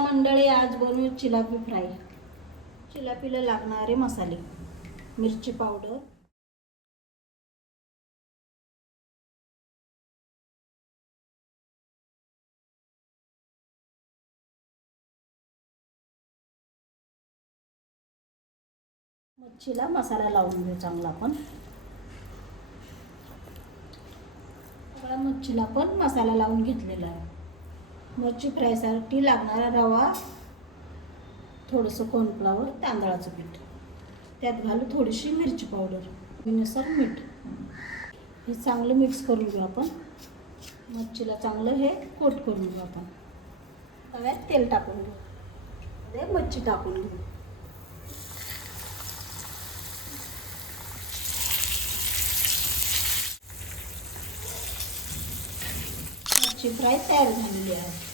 चला मंडळी, आज बनवू चिलापी फ्राय. चिलापीला लागणारे मसाले: मिरची पावडर, मच्छीला मसाला लावून घेऊ चांगला. आपण सगळ्या मच्छीला पण मसाला लावून घेतलेला आहे. मच्छी फ्रायसाठी लागणारा रवा, थोडंसं कॉर्नफ्लॉवर, तांदळाचं पीठ, त्यात घालू थोडीशी मिरची पावडर, चवीनुसार मीठ. हे चांगलं मिक्स करून घेऊ आपण. मच्छीला चांगलं हे कोट करून घेऊ आपण. तव्यात तेल टाकून घेऊ, मध्ये मच्छी टाकून घेऊ. मच्छी फ्राय तयार झालेली आहे.